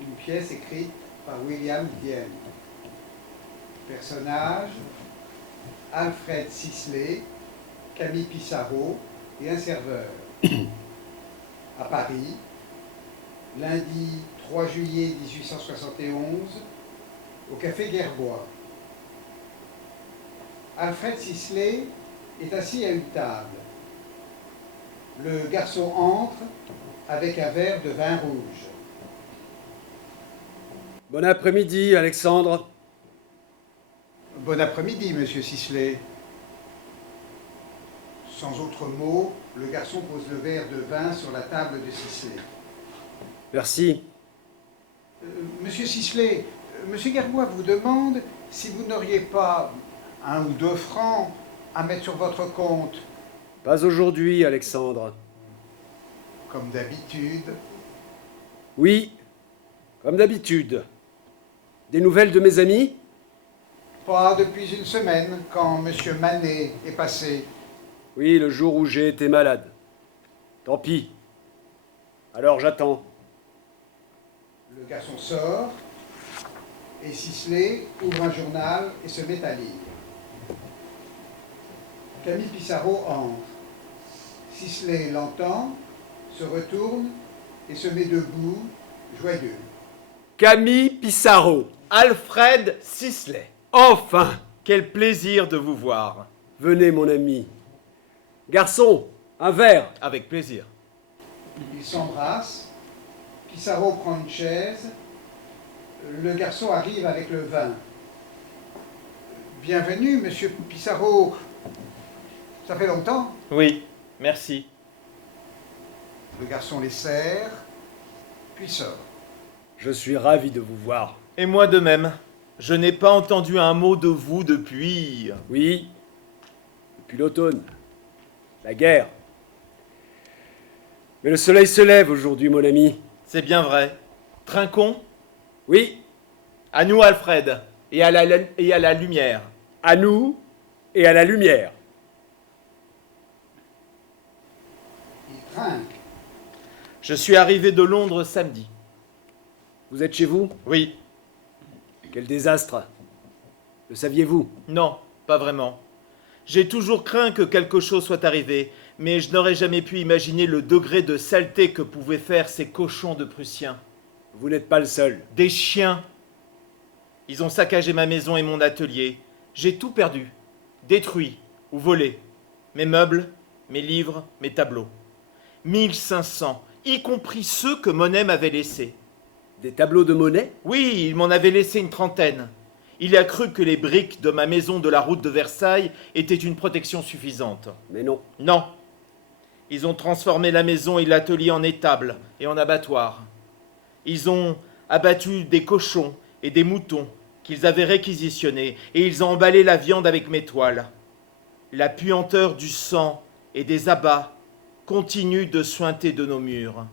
une pièce écrite par William Diem. Personnages, Alfred Sisley, Camille Pissarro et un serveur. À Paris, lundi 3 juillet 1871, au café Gerbois. Alfred Sisley est assis à une table. Le garçon entre avec un verre de vin rouge. Bon après-midi, Alexandre. Bon après-midi, monsieur Sisley. Sans autre mot, le garçon pose le verre de vin sur la table de Sisley. Merci. Monsieur Sisley, monsieur Gerbois vous demande si vous n'auriez pas 1 ou 2 francs à mettre sur votre compte. Pas aujourd'hui, Alexandre. Comme d'habitude. Oui, comme d'habitude. Des nouvelles de mes amis? Pas depuis une semaine, quand monsieur Manet est passé. Oui, le jour où j'ai été malade. Tant pis. Alors j'attends. Le garçon sort, et Sisley ouvre un journal et se met à lire. Camille Pissarro entre. Sisley l'entend, se retourne et se met debout, joyeux. Camille Pissarro. Alfred Sisley. Enfin! Quel plaisir de vous voir. Venez, mon ami. Garçon, un verre. Avec plaisir. Ils s'embrassent. Pissarro prend une chaise. Le garçon arrive avec le vin. Bienvenue, monsieur Pissarro. Ça fait longtemps. Oui, merci. Le garçon les sert, puis sort. Je suis ravi de vous voir. Et moi de même. Je n'ai pas entendu un mot de vous depuis... Oui, depuis l'automne. La guerre. Mais le soleil se lève aujourd'hui, mon ami. C'est bien vrai. Trinquons. Oui, À nous, Alfred. Et à la lumière. à nous et à la lumière. Il trinque. Je suis arrivé de Londres samedi. Vous êtes chez vous? Oui. Quel désastre. Le saviez-vous? Non, pas vraiment. J'ai toujours craint que quelque chose soit arrivé, mais je n'aurais jamais pu imaginer le degré de saleté que pouvaient faire ces cochons de Prussiens. Vous n'êtes pas le seul. Des chiens. Ils ont saccagé ma maison et mon atelier. J'ai tout perdu. Détruit ou volé. Mes meubles, mes livres, mes tableaux. 1500, y compris ceux que Monet m'avait laissés. Des tableaux de Monet? Oui, il m'en avait laissé une trentaine. Il a cru que les briques de ma maison de la route de Versailles étaient une protection suffisante. Mais non. Non. Ils ont transformé la maison et l'atelier en étable et en abattoir. Ils ont abattu des cochons et des moutons qu'ils avaient réquisitionnés et ils ont emballé la viande avec mes toiles. La puanteur du sang et des abats continue de suinter de nos murs.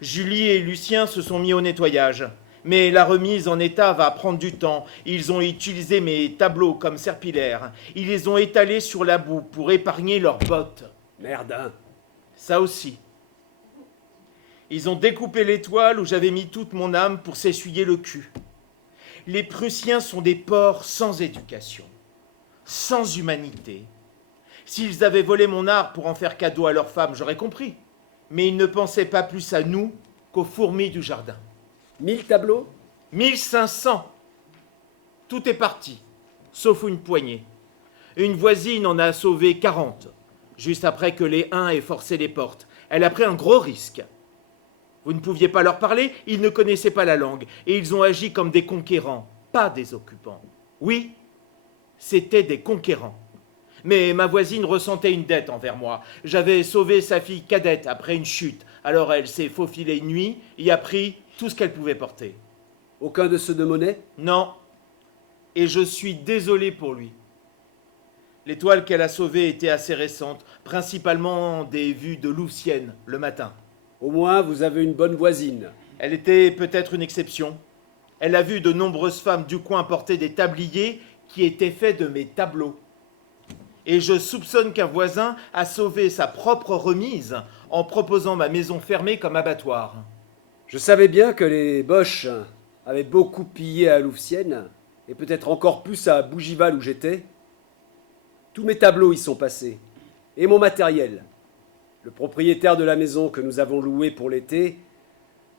Julie et Lucien se sont mis au nettoyage, mais la remise en état va prendre du temps. Ils ont utilisé mes tableaux comme serpillières. Ils les ont étalés sur la boue pour épargner leurs bottes. Merde, hein. Ça aussi. Ils ont découpé l'étoile où j'avais mis toute mon âme pour s'essuyer le cul. Les Prussiens sont des porcs sans éducation, sans humanité. S'ils avaient volé mon art pour en faire cadeau à leurs femmes, j'aurais compris. Mais ils ne pensaient pas plus à nous qu'aux fourmis du jardin. 1000 tableaux? 1500. Tout est parti, sauf une poignée. Une voisine en a sauvé 40, juste après que les Huns aient forcé les portes. Elle a pris un gros risque. Vous ne pouviez pas leur parler, ils ne connaissaient pas la langue, et ils ont agi comme des conquérants, pas des occupants. Oui, c'étaient des conquérants. Mais ma voisine ressentait une dette envers moi. J'avais sauvé sa fille cadette après une chute, alors elle s'est faufilée une nuit et a pris tout ce qu'elle pouvait porter. Aucun de ceux de Monet? Non, et je suis désolé pour lui. L'étoile qu'elle a sauvée était assez récente, principalement des vues de Louvciennes le matin. Au moins, vous avez une bonne voisine. Elle était peut-être une exception. Elle a vu de nombreuses femmes du coin porter des tabliers qui étaient faits de mes tableaux. Et je soupçonne qu'un voisin a sauvé sa propre remise en proposant ma maison fermée comme abattoir. Je savais bien que les Boches avaient beaucoup pillé à Louvciennes, et peut-être encore plus à Bougival où j'étais. Tous mes tableaux y sont passés, et mon matériel. Le propriétaire de la maison que nous avons louée pour l'été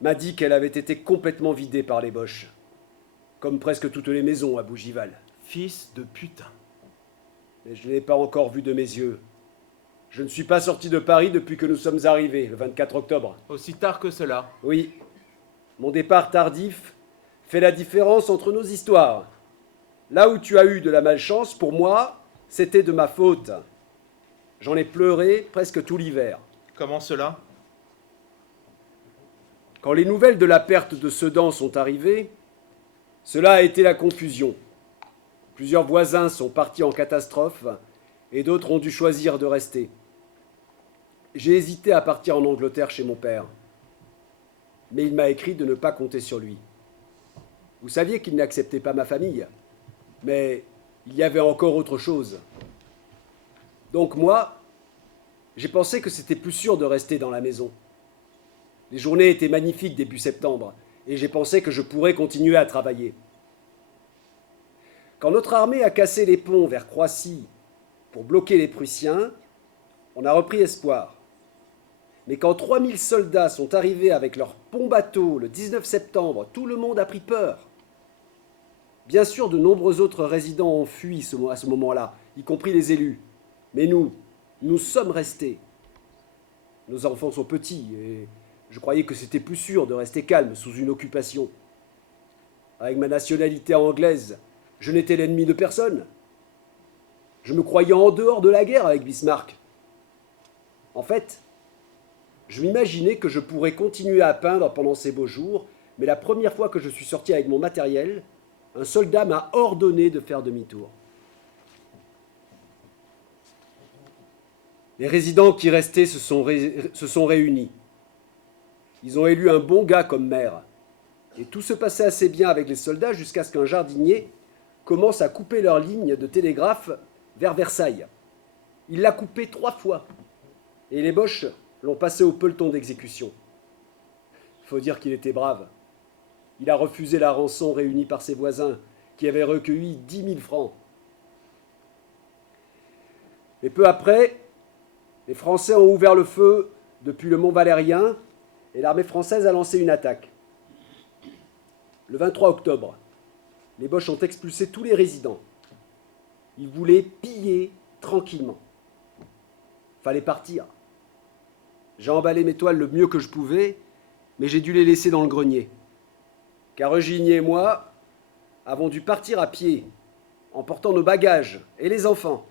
m'a dit qu'elle avait été complètement vidée par les Boches, comme presque toutes les maisons à Bougival. Fils de putain. Mais je ne l'ai pas encore vu de mes yeux. Je ne suis pas sorti de Paris depuis que nous sommes arrivés, le 24 octobre. Aussi tard que cela. Oui, mon départ tardif fait la différence entre nos histoires. Là où tu as eu de la malchance, pour moi, c'était de ma faute. J'en ai pleuré presque tout l'hiver. Comment cela? Quand les nouvelles de la perte de Sedan sont arrivées, cela a été la confusion. Plusieurs voisins sont partis en catastrophe et d'autres ont dû choisir de rester. J'ai hésité à partir en Angleterre chez mon père. Mais il m'a écrit de ne pas compter sur lui. Vous saviez qu'il n'acceptait pas ma famille, mais il y avait encore autre chose. Donc moi, j'ai pensé que c'était plus sûr de rester dans la maison. Les journées étaient magnifiques début septembre, et j'ai pensé que je pourrais continuer à travailler. Quand notre armée a cassé les ponts vers Croissy pour bloquer les Prussiens, on a repris espoir. Mais quand 3000 soldats sont arrivés avec leurs ponts-bateaux le 19 septembre, tout le monde a pris peur. Bien sûr, de nombreux autres résidents ont fui à ce moment-là, y compris les élus. Mais nous sommes restés. Nos enfants sont petits et je croyais que c'était plus sûr de rester calme sous une occupation. Avec ma nationalité anglaise, je n'étais l'ennemi de personne. Je me croyais en dehors de la guerre avec Bismarck. En fait, je m'imaginais que je pourrais continuer à peindre pendant ces beaux jours, mais la première fois que je suis sorti avec mon matériel, un soldat m'a ordonné de faire demi-tour. Les résidents qui restaient se sont réunis. Ils ont élu un bon gars comme maire. Et tout se passait assez bien avec les soldats jusqu'à ce qu'un jardinier commence à couper leur ligne de télégraphe vers Versailles. Il l'a coupée 3 fois. Et les Boches l'ont passé au peloton d'exécution. Il faut dire qu'il était brave. Il a refusé la rançon réunie par ses voisins, qui avaient recueilli 10 000 francs. Mais peu après, les Français ont ouvert le feu depuis le Mont Valérien et l'armée française a lancé une attaque. Le 23 octobre, les Boches ont expulsé tous les résidents. Ils voulaient piller tranquillement. Fallait partir. J'ai emballé mes toiles le mieux que je pouvais, mais j'ai dû les laisser dans le grenier. Car Eugénie et moi avons dû partir à pied, en portant nos bagages et les enfants.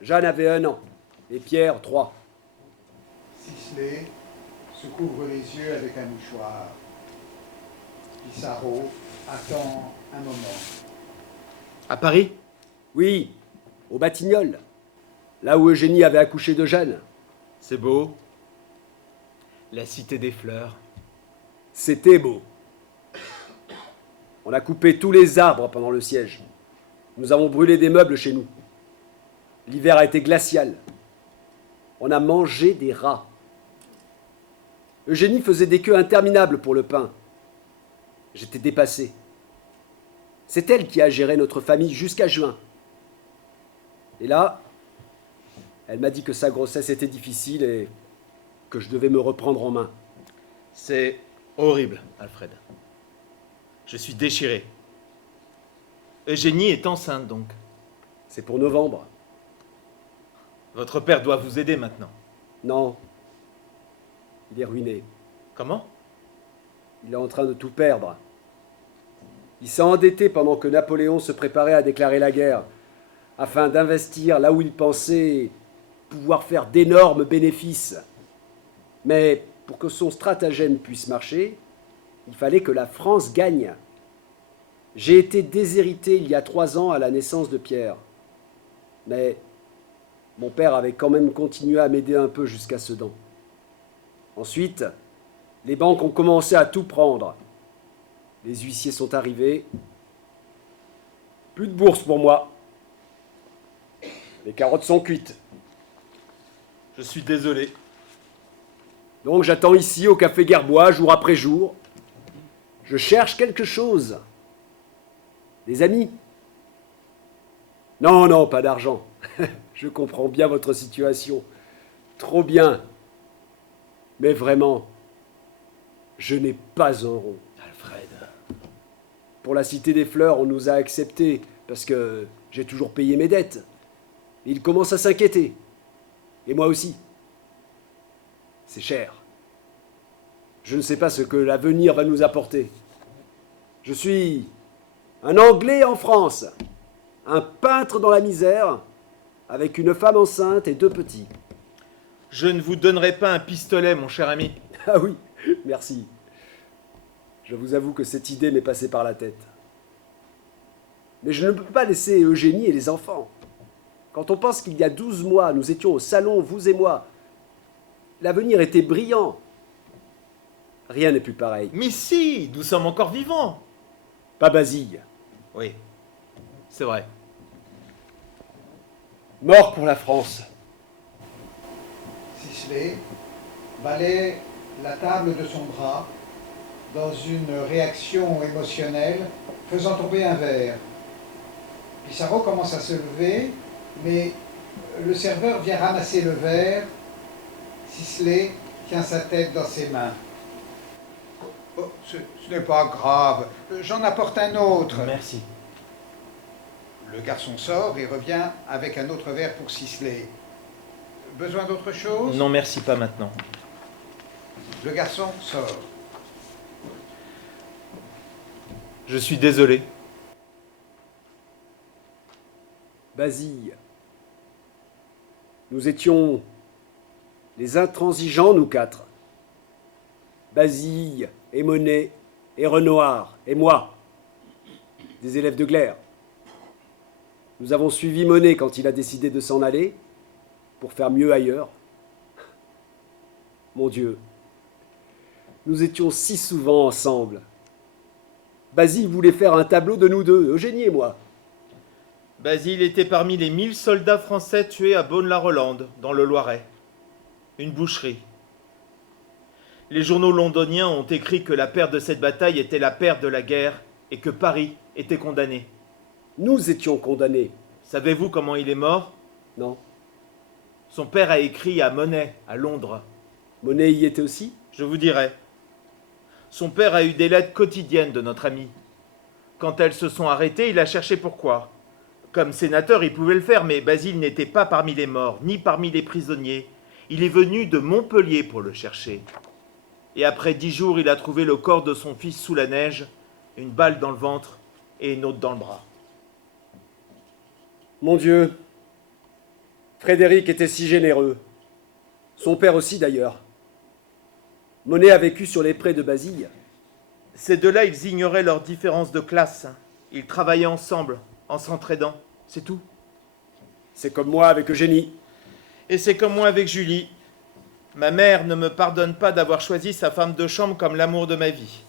Jeanne avait 1 an, et Pierre 3. Sisley se couvre les yeux avec un mouchoir. Pissarro attend un moment. À Paris? Oui, au Batignolles, là où Eugénie avait accouché de Jeanne. C'est beau. La cité des fleurs. C'était beau. On a coupé tous les arbres pendant le siège. Nous avons brûlé des meubles chez nous. L'hiver a été glacial. On a mangé des rats. Eugénie faisait des queues interminables pour le pain. J'étais dépassé. C'est elle qui a géré notre famille jusqu'à juin. Et là, elle m'a dit que sa grossesse était difficile et que je devais me reprendre en main. C'est horrible, Alfred. Je suis déchiré. Eugénie est enceinte, donc. C'est pour novembre. Votre père doit vous aider maintenant. Non. Il est ruiné. Comment? Il est en train de tout perdre. Il s'est endetté pendant que Napoléon se préparait à déclarer la guerre, afin d'investir là où il pensait pouvoir faire d'énormes bénéfices. Mais pour que son stratagème puisse marcher, il fallait que la France gagne. J'ai été déshérité il y a 3 ans à la naissance de Pierre. Mais mon père avait quand même continué à m'aider un peu jusqu'à Sedan. Ensuite, les banques ont commencé à tout prendre. Les huissiers sont arrivés. Plus de bourse pour moi. Les carottes sont cuites. Je suis désolé. Donc j'attends ici au café Gerbois, jour après jour. Je cherche quelque chose. Des amis. Non, non, pas d'argent. Je comprends bien votre situation. Trop bien. Mais vraiment, je n'ai pas un rond. Alfred. Pour la Cité des Fleurs, on nous a acceptés parce que j'ai toujours payé mes dettes. Ils commencent à s'inquiéter. Et moi aussi. C'est cher. Je ne sais pas ce que l'avenir va nous apporter. Je suis un Anglais en France, un peintre dans la misère, avec une femme enceinte et 2 petits. Je ne vous donnerai pas un pistolet, mon cher ami. Ah oui, merci. Je vous avoue que cette idée m'est passée par la tête. Mais je ne peux pas laisser Eugénie et les enfants. Quand on pense qu'il y a 12 mois, nous étions au salon, vous et moi, l'avenir était brillant. Rien n'est plus pareil. Mais si, nous sommes encore vivants. Pas Basile. Oui, c'est vrai. Mort pour la France. Sisley balaie la table de son bras dans une réaction émotionnelle, faisant tomber un verre. Pissarro commence à se lever, mais le serveur vient ramasser le verre. Sisley tient sa tête dans ses mains. Oh, ce n'est pas grave, j'en apporte un autre. Merci. Le garçon sort et revient avec un autre verre pour Sisley. Besoin d'autre chose? Non, merci, pas maintenant. Le garçon sort. Je suis désolé. Basile. Nous étions les intransigeants, nous 4. Basile, et Monet, et Renoir, et moi, des élèves de Glaire. Nous avons suivi Monet quand il a décidé de s'en aller, pour faire mieux ailleurs. Mon Dieu, nous étions si souvent ensemble. Basile voulait faire un tableau de nous deux, Eugénie et moi. Basile était parmi les 1000 soldats français tués à Beaune-la-Rolande, dans le Loiret. Une boucherie. Les journaux londoniens ont écrit que la perte de cette bataille était la perte de la guerre et que Paris était condamné. Nous étions condamnés. Savez-vous comment il est mort? Non. Son père a écrit à Monet, à Londres. Monet y était aussi? Je vous dirai. Son père a eu des lettres quotidiennes de notre ami. Quand elles se sont arrêtées, il a cherché pourquoi. Comme sénateur, il pouvait le faire, mais Basile n'était pas parmi les morts, ni parmi les prisonniers. Il est venu de Montpellier pour le chercher. Et après 10 jours, il a trouvé le corps de son fils sous la neige, une balle dans le ventre et une autre dans le bras. Mon Dieu, Frédéric était si généreux. Son père aussi d'ailleurs. Monet a vécu sur les prés de Basile. Ces deux-là, ils ignoraient leurs différences de classe. Ils travaillaient ensemble, en s'entraidant. C'est tout. C'est comme moi avec Eugénie. Et c'est comme moi avec Julie. Ma mère ne me pardonne pas d'avoir choisi sa femme de chambre comme l'amour de ma vie.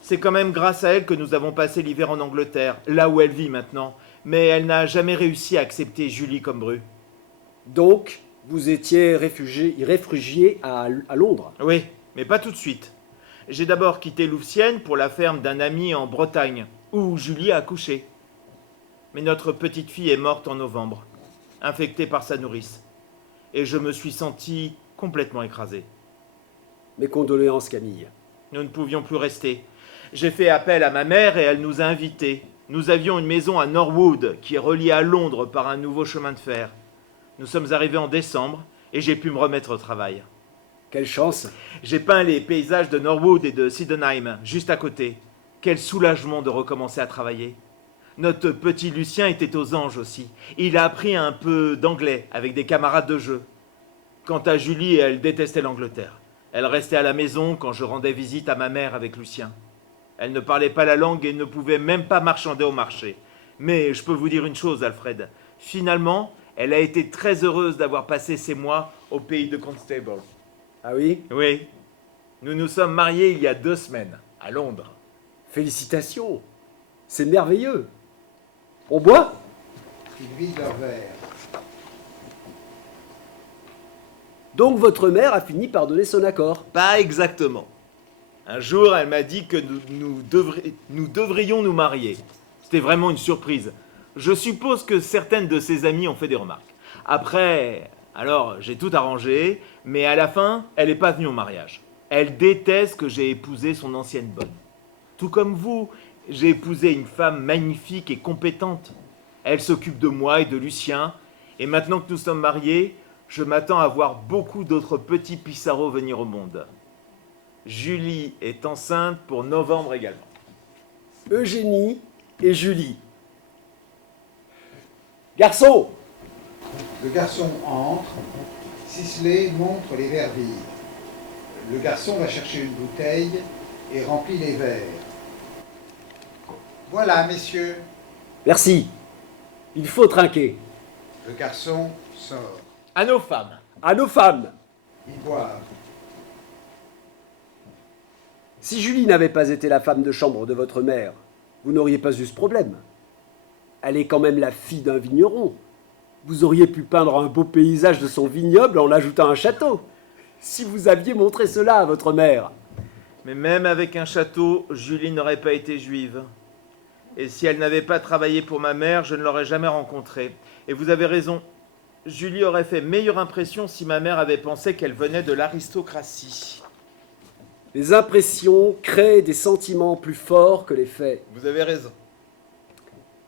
C'est quand même grâce à elle que nous avons passé l'hiver en Angleterre, là où elle vit maintenant. Mais elle n'a jamais réussi à accepter Julie comme bru. Donc, vous étiez réfugié à Londres. Oui, mais pas tout de suite. J'ai d'abord quitté Louvciennes pour la ferme d'un ami en Bretagne, où Julie a accouché. Mais notre petite fille est morte en novembre, infectée par sa nourrice. Et je me suis senti complètement écrasé. Mes condoléances, Camille. Nous ne pouvions plus rester. J'ai fait appel à ma mère et elle nous a invités. Nous avions une maison à Norwood, qui est reliée à Londres par un nouveau chemin de fer. Nous sommes arrivés en décembre et j'ai pu me remettre au travail. Quelle chance. J'ai peint les paysages de Norwood et de Sydenham, juste à côté. Quel soulagement de recommencer à travailler. Notre petit Lucien était aux anges aussi. Il a appris un peu d'anglais avec des camarades de jeu. Quant à Julie, elle détestait l'Angleterre. Elle restait à la maison quand je rendais visite à ma mère avec Lucien. Elle ne parlait pas la langue et ne pouvait même pas marchander au marché. Mais je peux vous dire une chose, Alfred. Finalement, elle a été très heureuse d'avoir passé ces mois au pays de Constable. Ah oui? Oui. Nous nous sommes mariés il y a 2 semaines, à Londres. Félicitations. C'est merveilleux. On boit? Ils vident leur verre. Donc votre mère a fini par donner son accord. Pas exactement. Un jour, elle m'a dit que nous devrions nous marier. C'était vraiment une surprise. Je suppose que certaines de ses amies ont fait des remarques. Après, alors j'ai tout arrangé, mais à la fin, elle n'est pas venue au mariage. Elle déteste que j'ai épousé son ancienne bonne. Tout comme vous, j'ai épousé une femme magnifique et compétente. Elle s'occupe de moi et de Lucien, et maintenant que nous sommes mariés, je m'attends à voir beaucoup d'autres petits Pissarro venir au monde. Julie est enceinte pour novembre également. Eugénie et Julie. Garçon! Le garçon entre, Sisley montre les verres vides. Le garçon va chercher une bouteille et remplit les verres. Voilà, messieurs. Merci. Il faut trinquer. Le garçon sort. À nos femmes. À nos femmes. Ils boivent. Si Julie n'avait pas été la femme de chambre de votre mère, vous n'auriez pas eu ce problème. Elle est quand même la fille d'un vigneron. Vous auriez pu peindre un beau paysage de son vignoble en ajoutant un château. Si vous aviez montré cela à votre mère. Mais même avec un château, Julie n'aurait pas été juive. Et si elle n'avait pas travaillé pour ma mère, je ne l'aurais jamais rencontrée. Et vous avez raison, Julie aurait fait meilleure impression si ma mère avait pensé qu'elle venait de l'aristocratie. Les impressions créent des sentiments plus forts que les faits. Vous avez raison.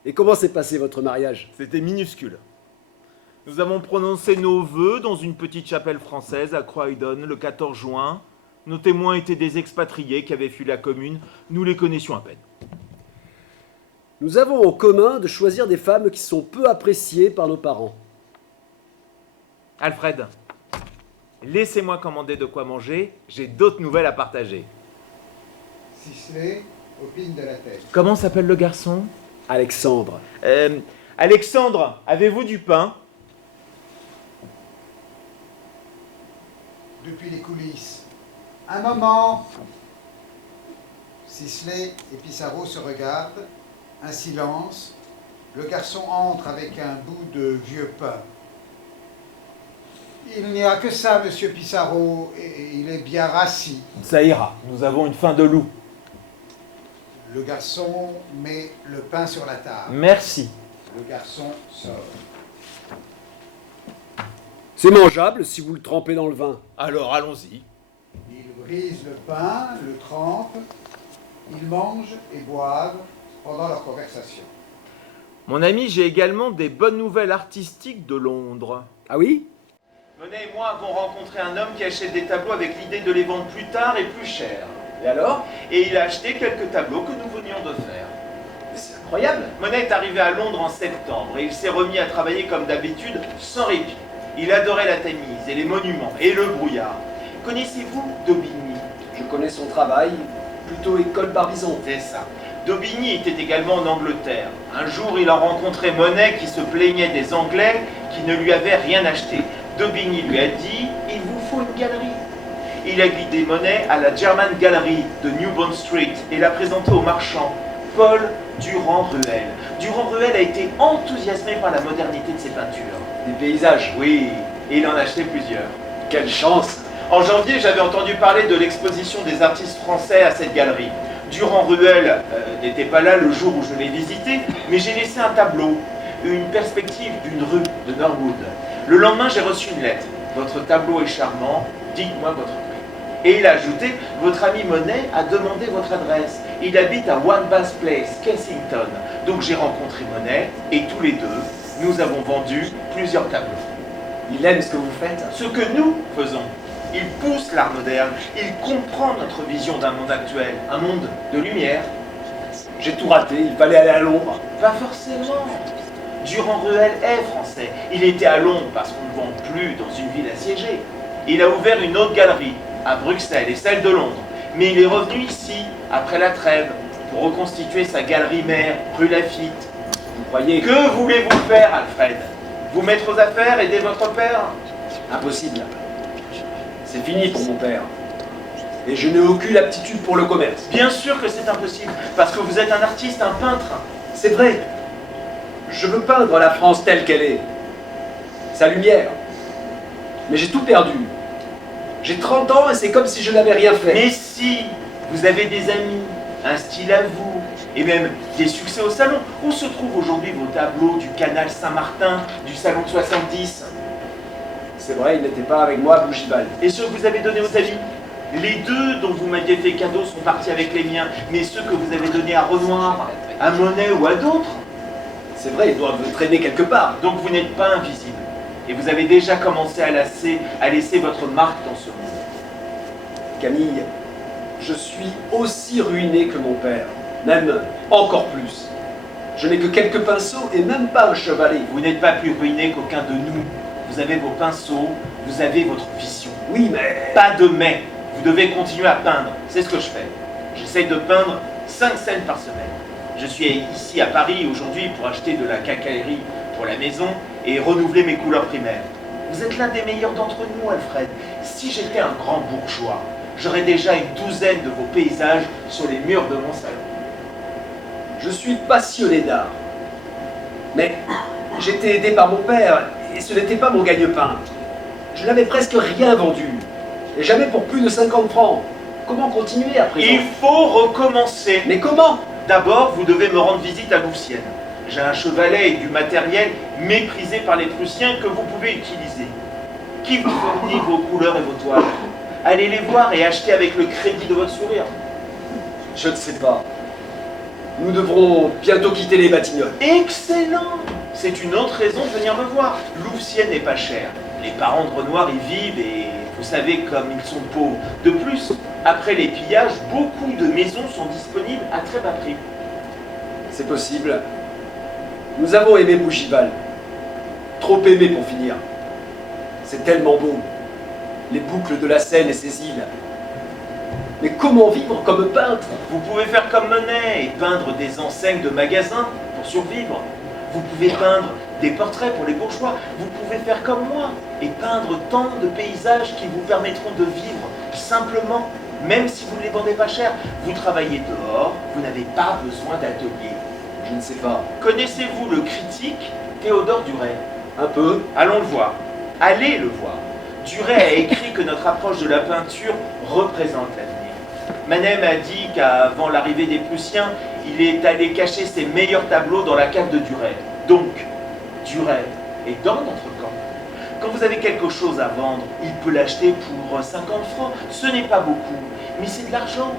Et comment s'est passé votre mariage? C'était minuscule. Nous avons prononcé nos vœux dans une petite chapelle française à Croydon le 14 juin. Nos témoins étaient des expatriés qui avaient fui la commune. Nous les connaissions à peine. Nous avons en commun de choisir des femmes qui sont peu appréciées par nos parents. Alfred, laissez-moi commander de quoi manger. J'ai d'autres nouvelles à partager. Sisley opine de la tête. Comment s'appelle le garçon? Alexandre. Alexandre, avez-vous du pain? Depuis les coulisses. Un moment. Sisley et Pissarro se regardent. Un silence. Le garçon entre avec un bout de vieux pain. Il n'y a que ça, monsieur Pissarro, et il est bien rassis. Ça ira, nous avons une faim de loup. Le garçon met le pain sur la table. Merci. Le garçon sort. C'est mangeable si vous le trempez dans le vin. Alors allons-y. Ils brisent le pain, le trempent, ils mangent et boivent pendant leur conversation. Mon ami, j'ai également des bonnes nouvelles artistiques de Londres. Ah oui? Monet et moi avons rencontré un homme qui achète des tableaux avec l'idée de les vendre plus tard et plus cher. Et alors? Et il a acheté quelques tableaux que nous venions de faire. C'est incroyable. Monet est arrivé à Londres en septembre et il s'est remis à travailler comme d'habitude, sans répit. Il adorait la Tamise et les monuments et le brouillard. Connaissez-vous Daubigny? Je connais son travail, plutôt école Barbizon. C'est ça. Daubigny était également en Angleterre. Un jour, il a rencontré Monet qui se plaignait des Anglais qui ne lui avaient rien acheté. Daubigny lui a dit « Il vous faut une galerie ». Il a guidé Monet à la German Gallery de New Bond Street et l'a présenté au marchand Paul Durand-Ruel. Durand-Ruel a été enthousiasmé par la modernité de ses peintures. Des paysages. Oui, et il en a acheté plusieurs. Quelle chance! En janvier, j'avais entendu parler de l'exposition des artistes français à cette galerie. Durand-Ruel n'était pas là le jour où je l'ai visité, mais j'ai laissé un tableau, une perspective d'une rue de Norwood. Le lendemain, j'ai reçu une lettre. Votre tableau est charmant, dites-moi votre prix. Et il a ajouté, votre ami Monet a demandé votre adresse. Il habite à One Bath Place, Kensington. Donc j'ai rencontré Monet et tous les deux, nous avons vendu plusieurs tableaux. Il aime ce que vous faites? Ce que nous faisons. Il pousse l'art moderne, il comprend notre vision d'un monde actuel, un monde de lumière. J'ai tout raté, il fallait aller à Londres. Pas forcément. Durand-Ruel est français. Il était à Londres parce qu'on ne vend plus dans une ville assiégée. Il a ouvert une autre galerie à Bruxelles et celle de Londres. Mais il est revenu ici, après la trêve, pour reconstituer sa galerie mère, rue Laffitte. Vous croyez? Que voulez-vous faire, Alfred? Vous mettre aux affaires, aider votre père? Impossible. C'est fini pour mon père. Et je n'ai aucune aptitude pour le commerce. Bien sûr que c'est impossible, parce que vous êtes un artiste, un peintre. C'est vrai. Je veux peindre la France telle qu'elle est. Sa lumière. Mais j'ai tout perdu. J'ai 30 ans et c'est comme si je n'avais rien fait. Mais si, vous avez des amis, un style à vous, et même des succès au salon. Où se trouvent aujourd'hui vos tableaux du canal Saint-Martin, du salon 70? C'est vrai, il n'était pas avec moi à Bougival. Et ceux que vous avez donnés aux amis? Les deux dont vous m'aviez fait cadeau sont partis avec les miens, mais ceux que vous avez donnés à Renoir, à Monet ou à d'autres? C'est vrai, ils doivent traîner quelque part. Donc vous n'êtes pas invisible. Et vous avez déjà commencé à laisser votre marque dans ce monde. Camille, je suis aussi ruiné que mon père, même encore plus. Je n'ai que quelques pinceaux et même pas un chevalet. Vous n'êtes pas plus ruiné qu'aucun de nous. Vous avez vos pinceaux, vous avez votre vision. Oui, mais... Pas de mais. Vous devez continuer à peindre. C'est ce que je fais. J'essaye de peindre 5 scènes par semaine. Je suis ici à Paris aujourd'hui pour acheter de la quincaillerie pour la maison et renouveler mes couleurs primaires. Vous êtes l'un des meilleurs d'entre nous, Alfred. Si j'étais un grand bourgeois, j'aurais déjà une douzaine de vos paysages sur les murs de mon salon. Je suis passionné d'art. Mais j'étais aidé par mon père et ce n'était pas mon gagne-pain. Je n'avais presque rien vendu. Et jamais pour plus de 50 francs. Comment continuer à présent? Il faut recommencer. Mais comment? D'abord, vous devez me rendre visite à Louvciennes. J'ai un chevalet et du matériel méprisé par les Prussiens que vous pouvez utiliser. Qui vous fournit vos couleurs et vos toiles? Allez les voir et achetez avec le crédit de votre sourire. Je ne sais pas. Nous devrons bientôt quitter les Batignolles. Excellent! C'est une autre raison de venir me voir. Louvciennes n'est pas cher. Les parents de Renoir y vivent et vous savez comme ils sont pauvres. De plus, après les pillages, beaucoup de maisons sont disponibles à très bas prix. C'est possible. Nous avons aimé Bougival. Trop aimé pour finir. C'est tellement beau. Les boucles de la Seine et ses îles. Mais comment vivre comme peintre? Vous pouvez faire comme Monet et peindre des enseignes de magasins pour survivre. Vous pouvez peindre des portraits pour les bourgeois. Vous pouvez faire comme moi et peindre tant de paysages qui vous permettront de vivre simplement, même si vous ne les vendez pas cher. Vous travaillez dehors, vous n'avez pas besoin d'atelier. Je ne sais pas. Connaissez-vous le critique Théodore Duret? Un peu. Allons le voir. Allez le voir. Duret a écrit que notre approche de la peinture représente l'avenir. Manet m'a dit qu'avant l'arrivée des Prussiens, il est allé cacher ses meilleurs tableaux dans la cave de Duret. Donc, Duret est dans notre camp. Quand vous avez quelque chose à vendre, il peut l'acheter pour 50 francs. Ce n'est pas beaucoup, mais c'est de l'argent.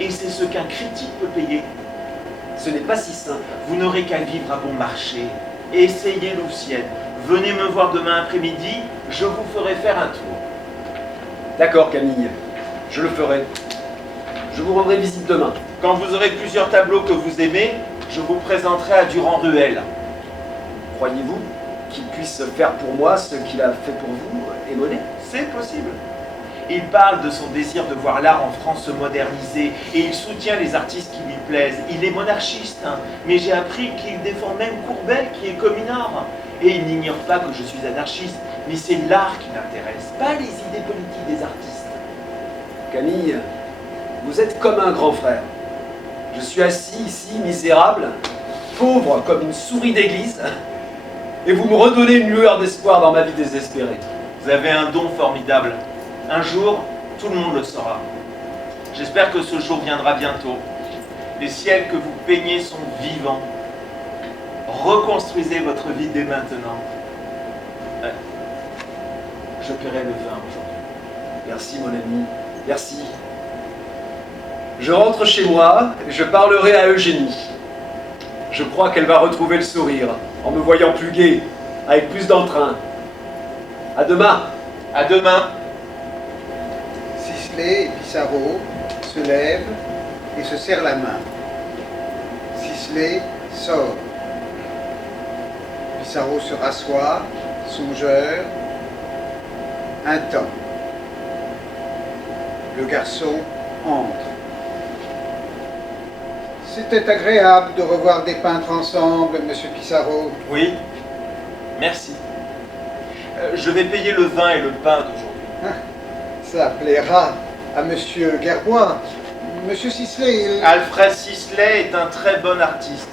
Et c'est ce qu'un critique peut payer. Ce n'est pas si simple. Vous n'aurez qu'à vivre à bon marché. Essayez Louvciennes. Venez me voir demain après-midi, je vous ferai faire un tour. D'accord, Camille. Je le ferai. Je vous rendrai visite demain. Quand vous aurez plusieurs tableaux que vous aimez, je vous présenterai à Durand-Ruel. Croyez-vous qu'il puisse faire pour moi ce qu'il a fait pour vous et Monet? C'est possible. Il parle de son désir de voir l'art en France se moderniser et il soutient les artistes qui lui plaisent. Il est monarchiste, hein, mais j'ai appris qu'il défend même Courbet qui est communard. Et il n'ignore pas que je suis anarchiste, mais c'est l'art qui m'intéresse, pas les idées politiques des artistes. Camille, vous êtes comme un grand frère. Je suis assis ici, misérable, pauvre comme une souris d'église, et vous me redonnez une lueur d'espoir dans ma vie désespérée. Vous avez un don formidable. Un jour, tout le monde le saura. J'espère que ce jour viendra bientôt. Les ciels que vous peignez sont vivants. Reconstruisez votre vie dès maintenant. Je paierai le vin aujourd'hui. Merci, mon ami. Merci. Je rentre chez moi et je parlerai à Eugénie. Je crois qu'elle va retrouver le sourire en me voyant plus gai, avec plus d'entrain. À demain. À demain. Sisley et Pissarro se lèvent et se serrent la main. Sisley sort. Pissarro se rassoit, songeur. Un temps. Le garçon entre. C'était agréable de revoir des peintres ensemble, monsieur Pissarro. Oui. Merci. Je vais payer le vin et le pain d'aujourd'hui. Ça plaira à monsieur Gerbois. Monsieur Sisley, Alfred Sisley est un très bon artiste.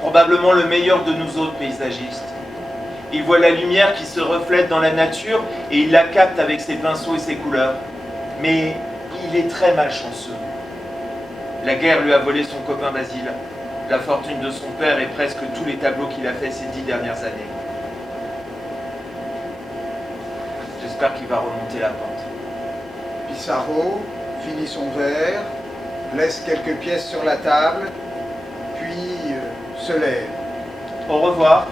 Probablement le meilleur de nous autres paysagistes. Il voit la lumière qui se reflète dans la nature et il la capte avec ses pinceaux et ses couleurs. Mais il est très malchanceux. La guerre lui a volé son copain Basile, la fortune de son père et presque tous les tableaux qu'il a fait ces 10 dernières années. J'espère qu'il va remonter la pente. Pissarro finit son verre, laisse quelques pièces sur la table, puis se lève. Au revoir.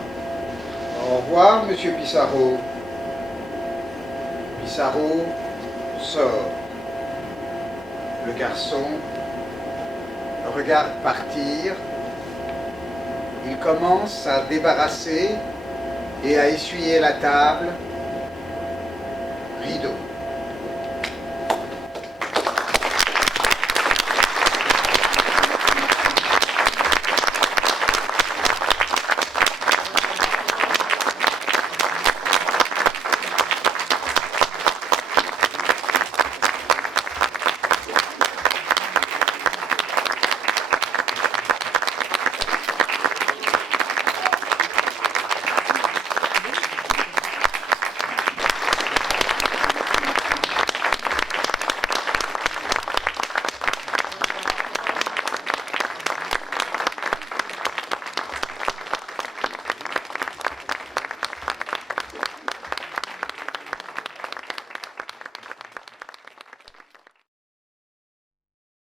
Au revoir, monsieur Pissarro. Pissarro sort. Le garçon le regarde partir. Il commence à débarrasser et à essuyer la table. Rideau.